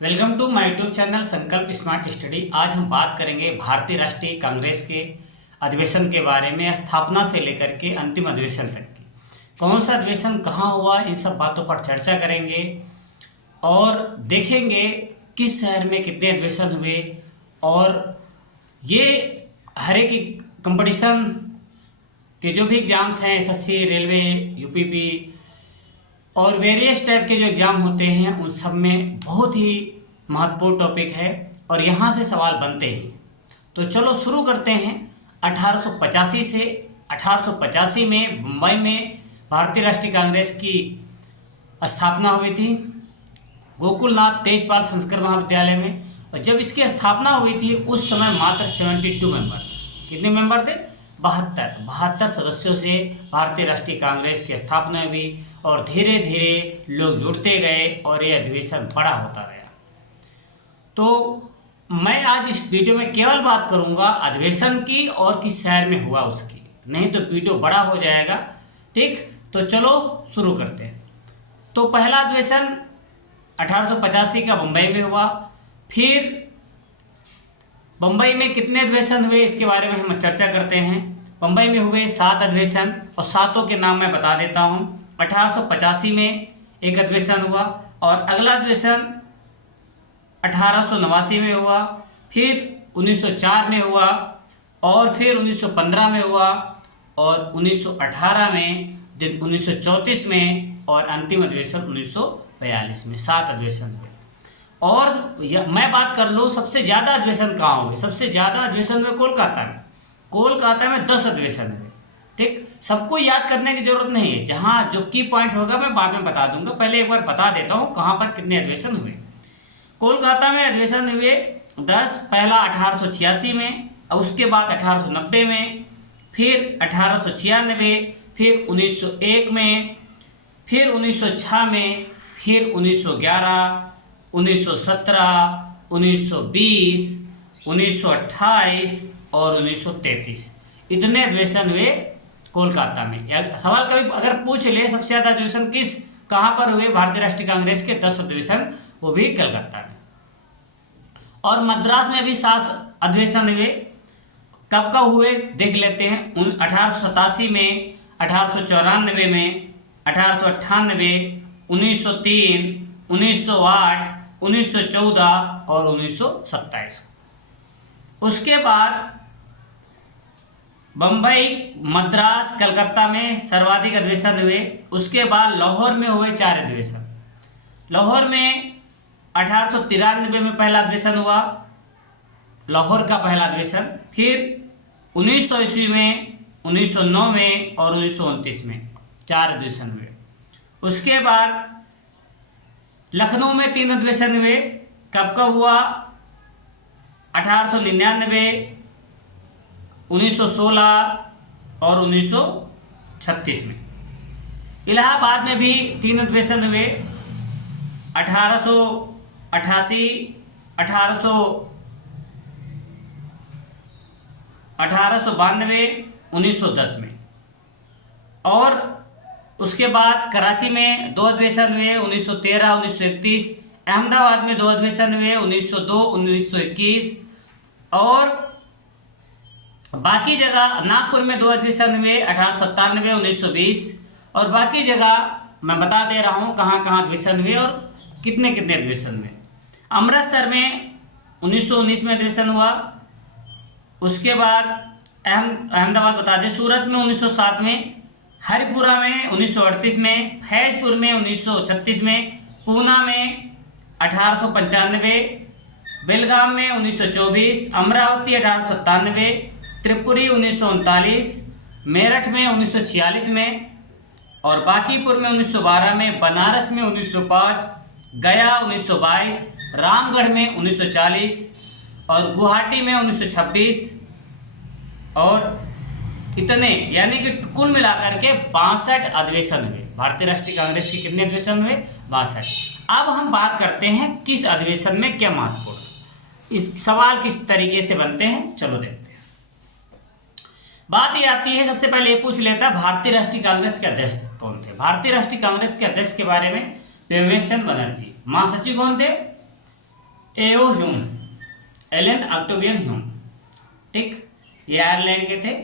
Welcome to my YouTube channel Sankalp smart study. आज हम बात करेंगे भारतीय राष्ट्रीय कांग्रेस के अधिवेशन के बारे में, स्थापना से लेकर के अंतिम अधिवेशन तक की। कौन सा अधिवेशन कहाँ हुआ, इन सब बातों पर चर्चा करेंगे और देखेंगे किस शहर में कितने अधिवेशन हुए। और ये हर एक कंपटीशन के जो भी एग्ज़ाम्स हैं, एसएससी, रेलवे, यूपीपी और वेरियस टाइप के जो एग्ज़ाम होते हैं, उन सब में बहुत ही महत्वपूर्ण टॉपिक है और यहाँ से सवाल बनते हैं। तो चलो शुरू करते हैं। 1885 से 1885 में मुंबई में भारतीय राष्ट्रीय कांग्रेस की स्थापना हुई थी, गोकुलनाथ तेजपाल संस्कृत महाविद्यालय में। और जब इसकी स्थापना हुई थी उस समय मात्र 72 मेंबर, कितने मेंबर थे? 72 सदस्यों से भारतीय राष्ट्रीय कांग्रेस की स्थापना हुई और धीरे धीरे लोग जुड़ते गए और ये अधिवेशन बड़ा होता गया। तो मैं आज इस वीडियो में केवल बात करूंगा अधिवेशन की और किस शहर में हुआ उसकी, नहीं तो वीडियो बड़ा हो जाएगा। ठीक, तो चलो शुरू करते हैं। तो पहला अधिवेशन 1885 का मुंबई में हुआ। फिर मुंबई में कितने अधिवेशन हुए इसके बारे में हम चर्चा करते हैं। मुंबई में हुए 7 अधिवेशन और सातों के नाम मैं बता देता हूँ। 1885 में एक अधिवेशन हुआ और अगला अधिवेशन 1889 में हुआ, फिर 1904 में हुआ और फिर 1915 में हुआ और 1918 में, 1934 में और अंतिम अधिवेशन 1942 में। 7 अधिवेशन हुए। और मैं बात कर लूँ सबसे ज़्यादा अधिवेशन कहाँ हुए। सबसे ज़्यादा अधिवेशन हुए कोलकाता में 10 अधिवेशन हुए। ठीक, सबको याद करने की जरूरत नहीं है, जहाँ जो की पॉइंट होगा मैं बाद में बता दूंगा। पहले एक बार बता देता हूँ कहाँ पर कितने अधिवेशन हुए। कोलकाता में अधिवेशन हुए 10, पहला 1886 में और उसके बाद 1890 में, फिर 1896, फिर 1901 में, फिर 1906 में, फिर 1911, 1917, 1920, 1928 और 1933। इतने अधिवेशन हुए कोलकाता में। सवाल कभी अगर पूछ ले सबसे ज़्यादा अधिवेशन कहाँ पर हुए भारतीय राष्ट्रीय कांग्रेस के, 10 अधिवेशन, वो भी कलकत्ता में। और मद्रास में भी 7 अधिवेशन हुए। कब कब हुए देख लेते हैं। 1887 में, 1894 में, 1898, 1903, 1908, 1914 और 1927। उसके बाद बम्बई, मद्रास, कलकत्ता में सर्वाधिक अधिवेशन हुए। उसके बाद लाहौर में हुए 4 अधिवेशन। लाहौर में 1893 में पहला अधिवेशन हुआ, लाहौर का पहला अधिवेशन। फिर 1900 ईस्वी में, 1909 में और 1929 में 4 अधिवेशन हुए। उसके बाद लखनऊ में 3 अधिवेशन हुए। कब कब हुआ? 1899, 1916 और 1936 में। इलाहाबाद में भी 3 अधिवेशन हुए। 1888, 1892, 1910 में। और उसके बाद कराची में 2 अधिवेशन हुए, 1913, 1931। अहमदाबाद में 2 अधिवेशन हुए, 1902, 1921। और बाकी जगह नागपुर में 2 अधिवेशन हुए, 1897, 1920। और बाकी जगह मैं बता दे रहा हूँ कहाँ कहाँ अधिवेशन हुए और कितने कितने अधिवेशन हुए। अमृतसर में 1919 में अधिवेशन हुआ। उसके बाद अहमदाबाद बता दें, सूरत में 1907 में, हरिपुरा में 1938 में, फैजपुर में 1936 में, पूना में 1895, बेलगाम में 1924, अमरावती 1897, त्रिपुरी 1939, मेरठ में 1946 में और बांकीपुर में 1912 में, बनारस में 1905, गया 1922, रामगढ़ में 1940 और गुवाहाटी में 1926। और इतने, यानी कि कुल मिलाकर के 62 अधिवेशन हुए। भारतीय राष्ट्रीय कांग्रेस के कितने अधिवेशन हुए? 62। अब हम बात करते हैं किस अधिवेशन में क्या महत्वपूर्ण, इस सवाल किस तरीके से बनते हैं, चलो देखते हैं। बात ये आती है, सबसे पहले ये पूछ लेता है भारतीय राष्ट्रीय कांग्रेस के अध्यक्ष कौन थे। भारतीय राष्ट्रीय कांग्रेस के अध्यक्ष के बारे में प्रेमचंद बनर्जी। महासचिव कौन थे? एओ ह्यूम, एलन ऑक्टेवियन ह्यूम, ठीक, ये आयरलैंड के थे।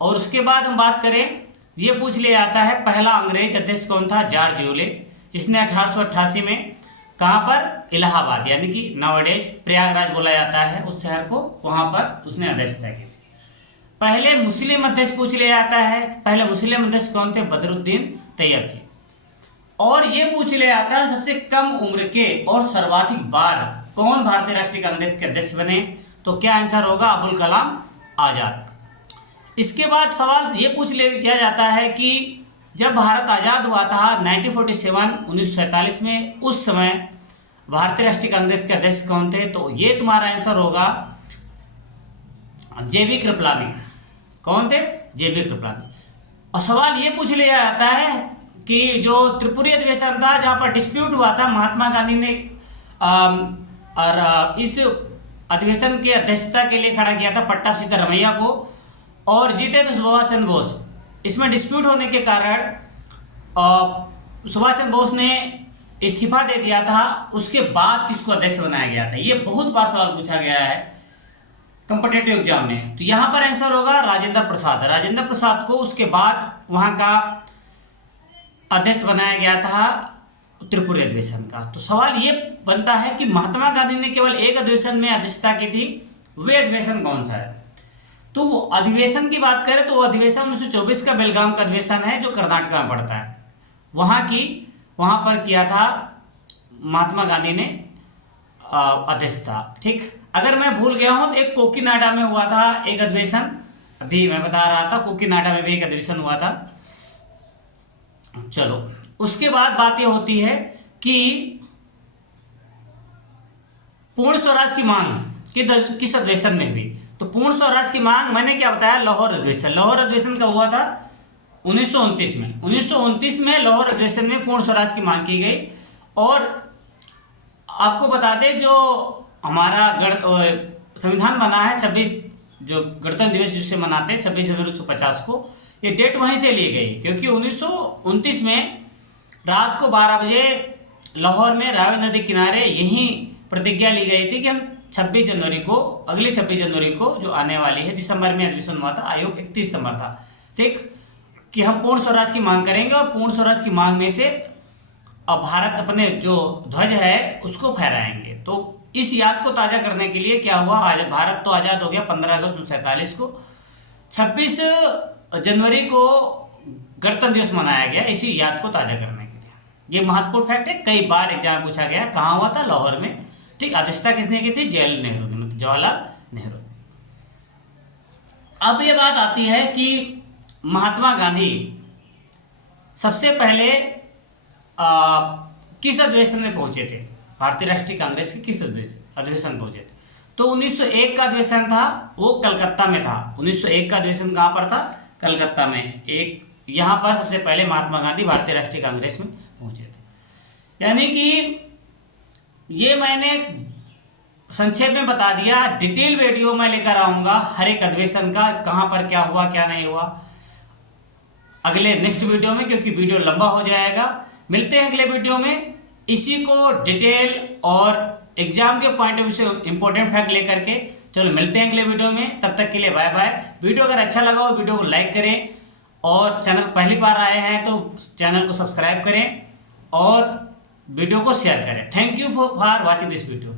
और उसके बाद हम बात करें, ये पूछ लिया जाता है पहला अंग्रेज अध्यक्ष कौन था? जॉर्ज यूले, जिसने 1888 में कहाँ पर? इलाहाबाद, यानी कि नाउअडेज प्रयागराज बोला जाता है उस शहर को, वहाँ पर उसने अध्यक्षता की। पहले मुस्लिम अध्यक्ष पूछ लिया जाता है, पहले मुस्लिम अध्यक्ष कौन थे? बदरुद्दीन तैयब जी। और ये पूछ लिया जाता है सबसे कम उम्र के और सर्वाधिक बार कौन भारतीय राष्ट्रीय कांग्रेस के अध्यक्ष बने? तो क्या आंसर होगा? अबुल कलाम आजाद। इसके बाद सवाल ये पूछ लिया जाता है कि जब भारत आज़ाद हुआ था 1947 में, उस समय भारतीय राष्ट्रीय कांग्रेस के अध्यक्ष कौन थे? तो ये तुम्हारा आंसर होगा जेबी कृपलानी। कौन थे? जेबी कृपलानी। और सवाल ये पूछ लिया जाता है कि जो त्रिपुरी अधिवेशन था जहाँ पर डिस्प्यूट हुआ था, महात्मा गांधी ने और इस अधिवेशन की अध्यक्षता के लिए खड़ा किया था पट्टाभ सिद्धारमैया को, और जीते थे सुभाष चंद्र बोस। इसमें डिस्प्यूट होने के कारण सुभाष चंद्र बोस ने इस्तीफा दे दिया था। उसके बाद किसको अध्यक्ष बनाया गया था? ये बहुत बार सवाल पूछा गया है कॉम्पिटिटिव एग्जाम में। तो यहाँ पर आंसर होगा राजेंद्र प्रसाद। राजेंद्र प्रसाद को उसके बाद वहाँ का अध्यक्ष बनाया गया था त्रिपुरी अधिवेशन का। तो सवाल ये बनता है कि महात्मा गांधी ने केवल एक अधिवेशन में अध्यक्षता की थी, वे अधिवेशन कौन सा है? तो वो अधिवेशन की बात करें तो अधिवेशन 1924 का बेलगाम का अधिवेशन है जो कर्नाटक में पड़ता है, वहाँ पर किया था महात्मा गांधी ने अध्यक्षता। ठीक, अगर मैं भूल गया हूँ तो एक कोकीनाडा में हुआ था एक अधिवेशन, अभी मैं बता रहा था कोकीनाडा में भी एक अधिवेशन हुआ था। चलो, उसके बाद बात ये होती है कि पूर्ण स्वराज की मांग किस अधिवेशन में हुई? तो पूर्ण स्वराज की मांग मैंने क्या बताया? लाहौर अधिवेशन। लाहौर अधिवेशन कब हुआ था? 1929 में। 1929 में लाहौर अधिवेशन में पूर्ण स्वराज की मांग की गई। और आपको बता दें जो हमारा संविधान बना है 26 जो गणतंत्र दिवस जिससे मनाते हैं 26 जनवरी 1950 को, ये डेट वहीं से ली गई क्योंकि 1929 में रात को 12 बजे लाहौर में रावी नदी किनारे यही प्रतिज्ञा ली गई थी कि हम 26 जनवरी को, अगली 26 जनवरी को जो आने वाली है, दिसंबर में अधिवेशन हुआ था, आयोग 31 दिसंबर था, ठीक, कि हम पूर्ण स्वराज की मांग करेंगे और पूर्ण स्वराज की मांग में से अब भारत अपने जो ध्वज है उसको फहराएंगे। तो इस याद को ताज़ा करने के लिए क्या हुआ, आज भारत तो आज़ाद हो गया 15 अगस्त 1947 को, 26 जनवरी को गणतंत्र दिवस मनाया गया इसी याद को ताज़ा करने के लिए। ये महत्वपूर्ण फैक्ट है, कई बार एग्जाम पूछा गया। कहाँ हुआ था? लाहौर में। ठीक, अध्यक्षता किसने की थी? जवाहरलाल नेहरू ने, मतलब जवाहरलाल नेहरू। अब ये बात आती है कि महात्मा गांधी सबसे पहले किस अधिवेशन में पहुंचे थे? भारतीय राष्ट्रीय कांग्रेस के किस अधिवेशन पहुंचे थे? तो 1901 का अधिवेशन था, वो कलकत्ता में था। 1901 का अधिवेशन कहाँ पर था? कलकत्ता में। एक यहाँ पर सबसे पहले महात्मा गांधी भारतीय राष्ट्रीय कांग्रेस में पहुंचे थे। यानी कि ये मैंने संक्षेप में बता दिया। डिटेल वीडियो मैं लेकर आऊँगा हर एक अधिवेशन का, कहाँ पर क्या हुआ क्या नहीं हुआ, अगले नेक्स्ट वीडियो में, क्योंकि वीडियो लंबा हो जाएगा। मिलते हैं अगले वीडियो में इसी को डिटेल और एग्जाम के पॉइंट ऑफ व्यू से इंपॉर्टेंट फैक्ट लेकर के। चलो मिलते हैं अगले वीडियो में, तब तक के लिए बाय बाय। वीडियो अगर अच्छा लगा हो वीडियो को लाइक करें और चैनल पहली बार आए हैं तो चैनल को सब्सक्राइब करें और वीडियो को शेयर करें। Thank you for watching this video.